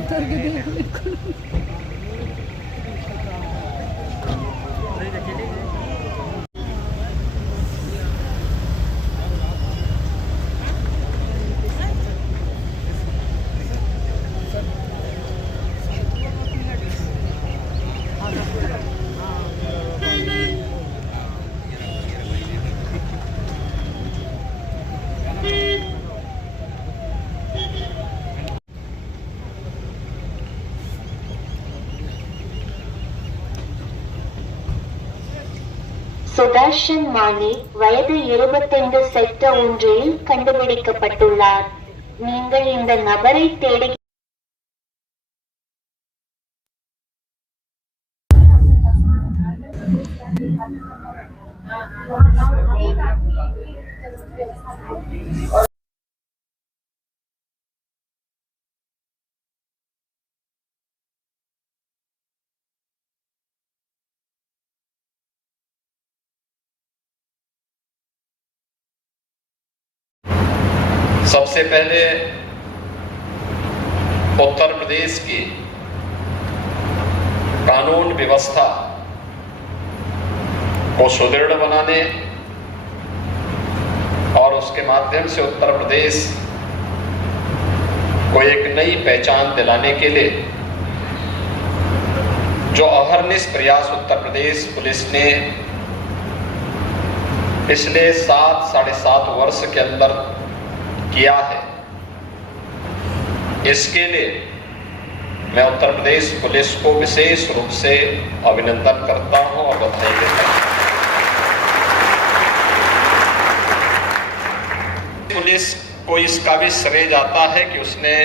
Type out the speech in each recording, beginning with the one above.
उतर के देखो சுதர்ஷன் மானி வயது 25 செக்டர் 1 கண்டுபிடிக்கப்பட்டுள்ளார். நீங்கள் இந்த நபரை தேடி सबसे पहले उत्तर प्रदेश की कानून व्यवस्था को सुदृढ़ बनाने और उसके माध्यम से उत्तर प्रदेश को एक नई पहचान दिलाने के लिए जो अहर्निश प्रयास उत्तर प्रदेश पुलिस ने पिछले 7-7.5 वर्ष के अंदर किया है, इसके लिए मैं उत्तर प्रदेश पुलिस को विशेष रूप से अभिनंदन करता हूं और बधाई देता हूं। पुलिस को इसका भी श्रेय जाता है कि उसने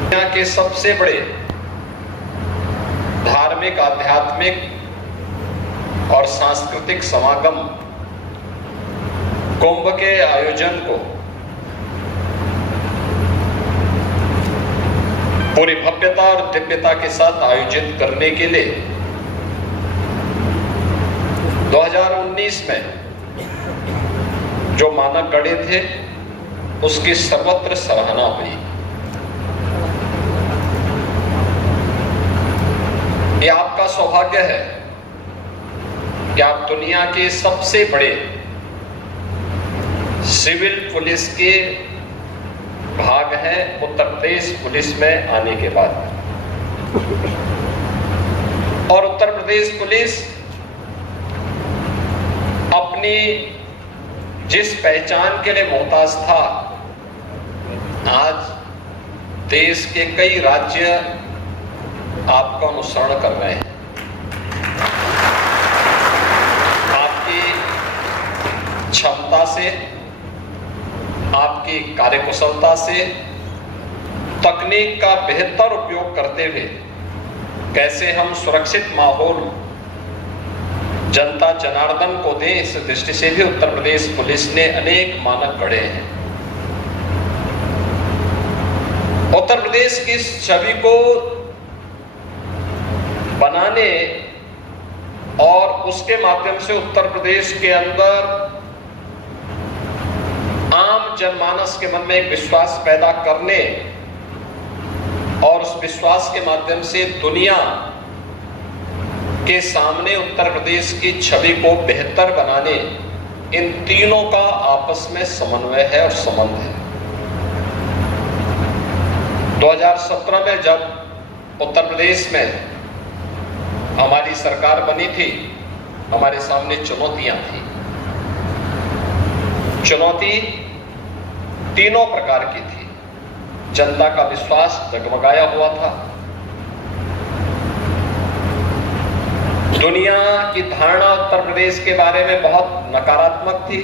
दुनिया के सबसे बड़े धार्मिक, आध्यात्मिक और सांस्कृतिक समागम कुंभ के आयोजन को पूरी भव्यता और दिव्यता के साथ आयोजित करने के लिए 2019 में जो मानक गढ़े थे उसकी सर्वत्र सराहना हुई। ये आपका सौभाग्य है कि आप दुनिया के सबसे बड़े सिविल पुलिस के भाग हैं उत्तर प्रदेश पुलिस में आने के बाद। और उत्तर प्रदेश पुलिस अपनी जिस पहचान के लिए मोहताज था, आज देश के कई राज्य आपका अनुसरण कर रहे हैं। आपकी क्षमता से, आपकी कार्यकुशलता से, तकनीक का बेहतर उपयोग करते हुए कैसे हम सुरक्षित माहौल जनता जनार्दन को दें, इस दृष्टि से भी उत्तर प्रदेश पुलिस ने अनेक मानक गढ़े हैं। उत्तर प्रदेश की छवि को बनाने और उसके माध्यम से उत्तर प्रदेश के अंदर आम जनमानस के मन में एक विश्वास पैदा करने और उस विश्वास के माध्यम से दुनिया के सामने उत्तर प्रदेश की छवि को बेहतर बनाने, इन तीनों का आपस में समन्वय है और संबंध है। 2017 में जब उत्तर प्रदेश में हमारी सरकार बनी थी, हमारे सामने चुनौतियां थी। चुनौती तीनों प्रकार की थी। जनता का विश्वास डगमगाया हुआ था, दुनिया की धारणा उत्तर प्रदेश के बारे में बहुत नकारात्मक थी।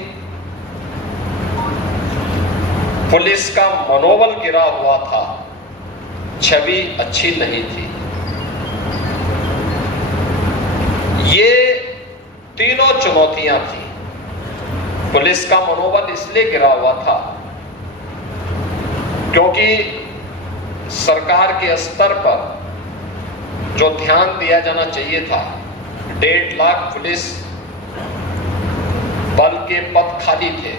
पुलिस का मनोबल गिरा हुआ था, छवि अच्छी नहीं थी। ये तीनों चुनौतियां थी। पुलिस का मनोबल इसलिए गिरा हुआ था क्योंकि सरकार के स्तर पर जो ध्यान दिया जाना चाहिए था, 1.5 लाख पुलिस बल के पद खाली थे,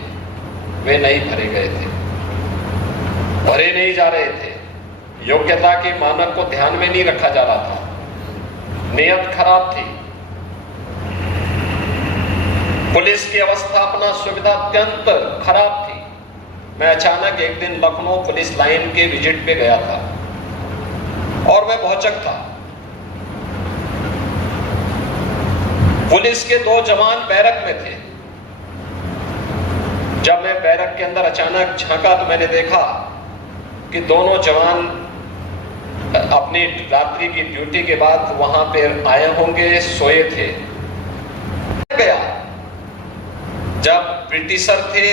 वे नहीं भरे गए थे, भरे नहीं जा रहे थे। योग्यता के मानक को ध्यान में नहीं रखा जा रहा था, नियत खराब थी। पुलिस की अवस्थापना सुविधा अत्यंत खराब थी। मैं अचानक एक दिन लखनऊ पुलिस लाइन के विजिट पे गया था और मैं भौचक था। पुलिस के 2 जवान बैरक में थे। जब मैं बैरक के अंदर अचानक झांका तो मैंने देखा कि दोनों जवान अपनी रात्रि की ड्यूटी के बाद वहां पे आए होंगे, सोए थे। गया जब ब्रिटिशर थे,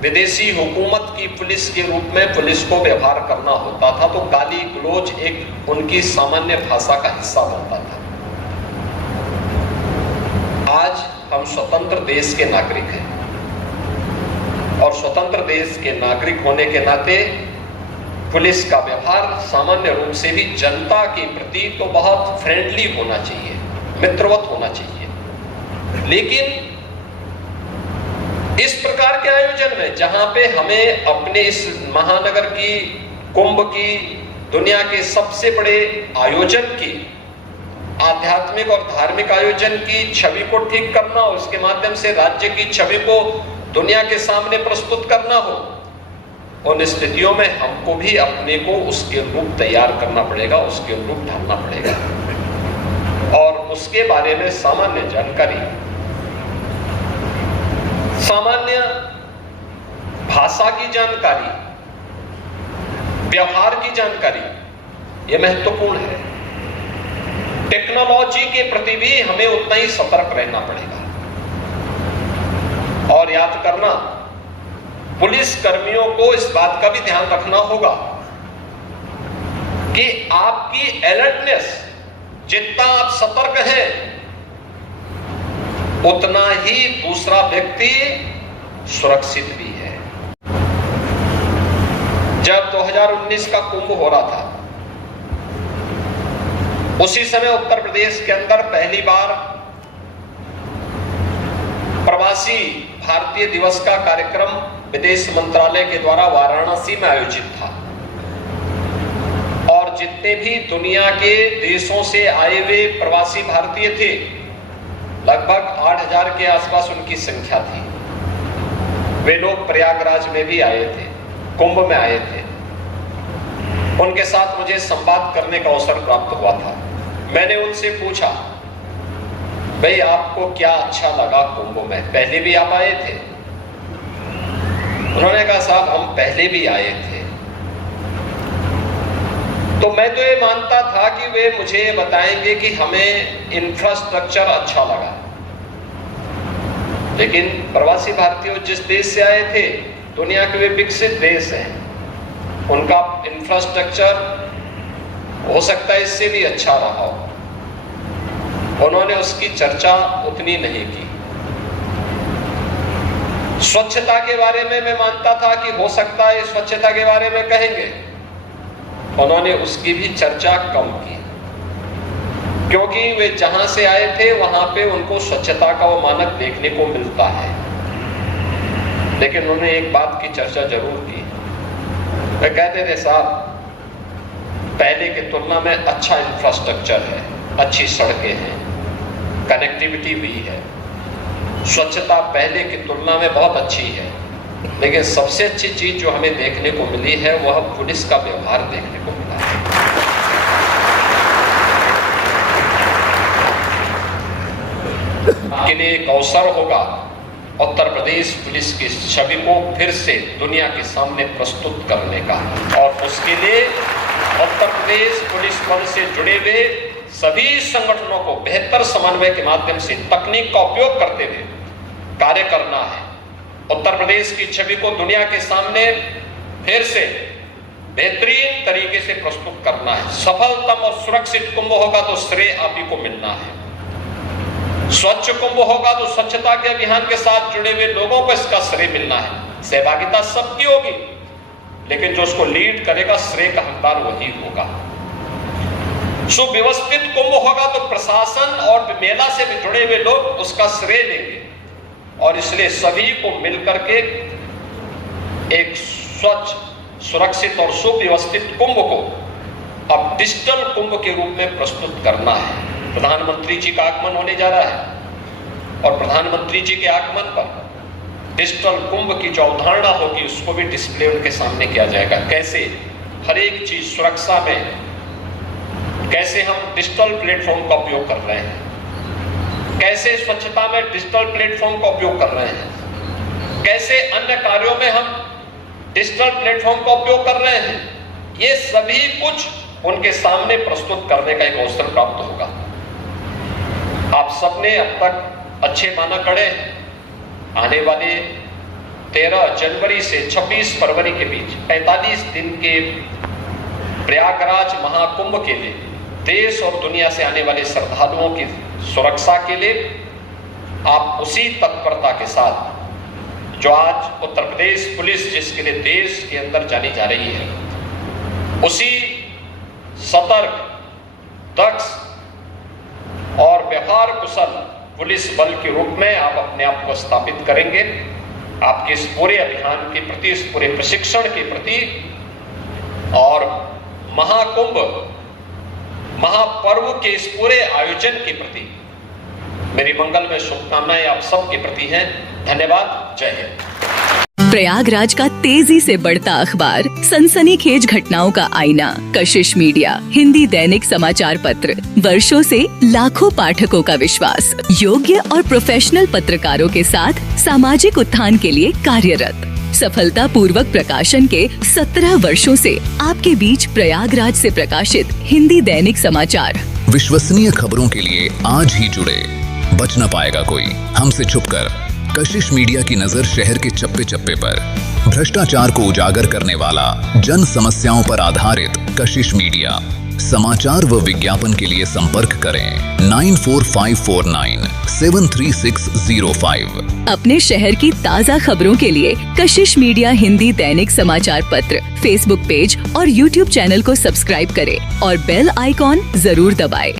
विदेशी हुकूमत की पुलिस के रूप में पुलिस को व्यवहार करना होता था तो गाली गलौज एक उनकी सामान्य भाषा का हिस्सा बनता था। आज हम स्वतंत्र देश के नागरिक हैं और स्वतंत्र देश के नागरिक होने के नाते पुलिस का व्यवहार सामान्य रूप से भी जनता के प्रति तो बहुत फ्रेंडली होना चाहिए, मित्रवत होना चाहिए। लेकिन इस प्रकार के आयोजन में जहां पे हमें अपने इस महानगर की, कुंभ की, दुनिया के सबसे बड़े आयोजन की, आध्यात्मिक और धार्मिक आयोजन की छवि को ठीक करना हो, उसके माध्यम से राज्य की छवि को दुनिया के सामने प्रस्तुत करना हो, उन स्थितियों में हमको भी अपने को उसके रूप तैयार करना पड़ेगा, उसके रूप ढालना पड़ेगा और उसके बारे में सामान्य जानकारी, सामान्य भाषा की जानकारी, व्यवहार की जानकारी, यह महत्वपूर्ण है। टेक्नोलॉजी के प्रति भी हमें उतना ही सतर्क रहना पड़ेगा और याद करना, पुलिस कर्मियों को इस बात का भी ध्यान रखना होगा कि आपकी अलर्टनेस, जितना आप सतर्क हैं, उतना ही दूसरा व्यक्ति सुरक्षित भी है। जब 2019 का कुंभ हो रहा था, उसी समय उत्तर प्रदेश के अंदर पहली बार प्रवासी भारतीय दिवस का कार्यक्रम विदेश मंत्रालय के द्वारा वाराणसी में आयोजित था और जितने भी दुनिया के देशों से आए हुए प्रवासी भारतीय थे, लगभग 8,000 के आसपास उनकी संख्या थी। वे लोग प्रयागराज में भी आए थे, कुंभ में आए थे। उनके साथ मुझे संवाद करने का अवसर प्राप्त हुआ था। मैंने उनसे पूछा, भाई आपको क्या अच्छा लगा कुंभ में, पहले भी आप आए थे? उन्होंने कहा साहब हम पहले भी आए थे। तो मैं तो ये मानता था कि वे मुझे बताएंगे कि हमें इंफ्रास्ट्रक्चर अच्छा लगा, लेकिन प्रवासी भारतीय जिस देश से आए थे, दुनिया के वे विकसित देश हैं, उनका इंफ्रास्ट्रक्चर हो सकता है इससे भी अच्छा रहा हो। उन्होंने उसकी चर्चा उतनी नहीं की। स्वच्छता के बारे में मैं मानता था कि हो सकता है स्वच्छता के बारे में कहेंगे, उन्होंने उसकी भी चर्चा कम की, क्योंकि वे जहां से आए थे वहां पे उनको स्वच्छता का वो मानक देखने को मिलता है। लेकिन उन्होंने एक बात की चर्चा जरूर की। वे कहते थे साहब पहले की तुलना में अच्छा इंफ्रास्ट्रक्चर है, अच्छी सड़कें हैं, कनेक्टिविटी भी है, स्वच्छता पहले की तुलना में बहुत अच्छी है, लेकिन सबसे अच्छी चीज जो हमें देखने को मिली है वह पुलिस का व्यवहार देखने को मिला है। के लिए एक अवसर होगा उत्तर प्रदेश पुलिस की छवि को फिर से दुनिया के सामने प्रस्तुत करने का, और उसके लिए उत्तर प्रदेश पुलिस बल से जुड़े हुए सभी संगठनों को बेहतर समन्वय के माध्यम से तकनीक का उपयोग करते हुए कार्य करना है। उत्तर प्रदेश की छवि को दुनिया के सामने फिर से बेहतरीन तरीके से प्रस्तुत करना है। सफलतम और सुरक्षित कुंभ होगा तो श्रेय आप ही को मिलना है। स्वच्छ कुंभ होगा तो स्वच्छता के अभियान के साथ जुड़े हुए लोगों को इसका श्रेय मिलना है। सहभागिता सबकी होगी, लेकिन जो उसको लीड करेगा श्रेय का हकदार वही होगा। सुव्यवस्थित कुंभ होगा तो प्रशासन और मेला से भी जुड़े हुए लोग उसका श्रेय लेंगे, और इसलिए सभी को मिलकर के एक स्वच्छ, सुरक्षित और सुव्यवस्थित कुंभ को अब डिजिटल कुंभ के रूप में प्रस्तुत करना है। प्रधानमंत्री जी का आगमन होने जा रहा है, और प्रधानमंत्री जी के आगमन पर डिजिटल कुंभ की जो अवधारणा होगी उसको भी डिस्प्ले उनके सामने किया जाएगा। कैसे हर एक चीज सुरक्षा में, कैसे हम डिजिटल प्लेटफॉर्म का उपयोग कर रहे हैं, कैसे स्वच्छता में डिजिटल प्लेटफॉर्म का उपयोग कर रहे हैं, कैसे अन्य कार्यों में हम डिजिटल प्लेटफॉर्म का उपयोग कर रहे हैं, ये सभी कुछ उनके सामने प्रस्तुत करने का एक अवसर प्राप्त होगा। आप सबने अब तक अच्छे मानक गढ़े हैं। आने वाले 13 जनवरी से 26 फरवरी के बीच 45 दिन के प्रयागराज महाकुंभ के लिए देश और दुनिया से आने वाले श्रद्धालुओं की सुरक्षा के लिए आप उसी तत्परता के साथ जो आज उत्तर प्रदेश पुलिस जिसके लिए देश के अंदर जानी जा रही है, उसी सतर्क, दक्ष और व्यवहार कुशल पुलिस बल के रूप में आप अपने आप को स्थापित करेंगे। आपके इस पूरे अभियान के प्रति, इस पूरे प्रशिक्षण के प्रति और महाकुंभ महापर्व के इस पूरे आयोजन के प्रति मेरी मंगलमय शुभकामनाएं आप सबके प्रति हैं। धन्यवाद। जय हिंद। प्रयागराज का तेजी से बढ़ता अखबार, सनसनीखेज घटनाओं का आईना, कशिश मीडिया हिंदी दैनिक समाचार पत्र, वर्षों से लाखों पाठकों का विश्वास, योग्य और प्रोफेशनल पत्रकारों के साथ सामाजिक उत्थान के लिए कार्यरत, सफलता पूर्वक प्रकाशन के 17 वर्षों से आपके बीच प्रयागराज से प्रकाशित हिंदी दैनिक समाचार। विश्वसनीय खबरों के लिए आज ही जुड़े, बच न पाएगा कोई हमसे छुपकर। कशिश मीडिया की नजर शहर के चप्पे चप्पे पर, भ्रष्टाचार को उजागर करने वाला, जन समस्याओं पर आधारित कशिश मीडिया। समाचार व विज्ञापन के लिए संपर्क करें 94549 73605। अपने शहर की ताज़ा खबरों के लिए कशिश मीडिया हिंदी दैनिक समाचार पत्र फेसबुक पेज और यूट्यूब चैनल को सब्सक्राइब करें और बेल आइकॉन जरूर दबाएं।